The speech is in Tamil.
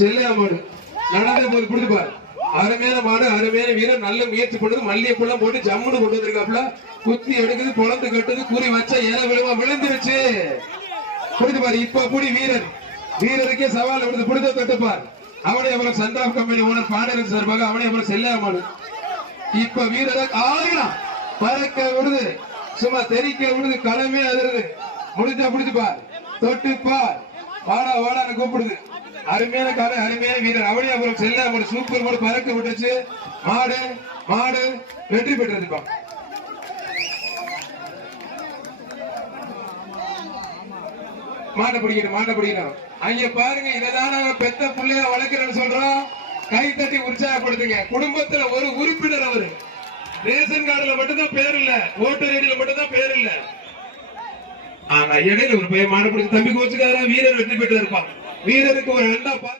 செல்லையா மாடு நடந்த போது கொடுத்துப்பாரு. அருமையான மாடு, அருமையான வீரர், நல்ல முயற்சி பண்ணுது. மல்லிகைப்பூலாம் போட்டு ஜம்முன்னு கொண்டு வந்திருக்காப்ல. குத்தி எடுக்குது, பொழந்து கட்டுது, குறி வச்சா ஏன விழுவா விழுந்துருச்சு. கொடுத்துப்பாரு. இப்ப புடி வீரர், வீரருக்கே சவால் விடுது. புடித தட்டுப்பார். அவனே அப்புறம் சந்திராப் கம்பெனி ஓனர் பாண்டியன் சார்பாக அவனே அப்புறம் செல்லையா மாடு. இப்ப வீரரை ஆகலாம் பறக்க விடுது, சும்மா தெரிக்க விடுது, களமே அதிருது. முடிஞ்சா பிடிச்சுப்பார், தொட்டுப்பார், வாடா வாடான்னு கூப்பிடுது. அருமையான காலை, அருமையான வீரர். அவனே அப்புறம் செல்லையா மாடு சூப்பர் மாடு பறக்க விட்டுச்சு. மாடு மாடு வெற்றி பெற்றிருப்பா. மாட்டை பிடிக்கணும், மாட்டை பிடிக்கணும். அங்க பாருங்க, இதான் நாங்க பெத்த பிள்ளைய வளர்க்கிறேன்னு சொல்றோம். கை தட்டி உற்சாகப்படுத்துங்க. குடும்பத்துல ஒரு உறுப்பினர் அவரு. ரேஷன் கார்டுல மட்டும்தான் பேர் இல்ல, ஓட்டர் ஐடியில மட்டும்தான் பேர் இல்ல. ஆனா இடையில ஒரு பையன் மாடு பிடிச்சி தம்பி கோச்சுக்காரா வீரர் வெற்றி பெற்று இருப்பான். வீரருக்கு ஒரு ரெண்டா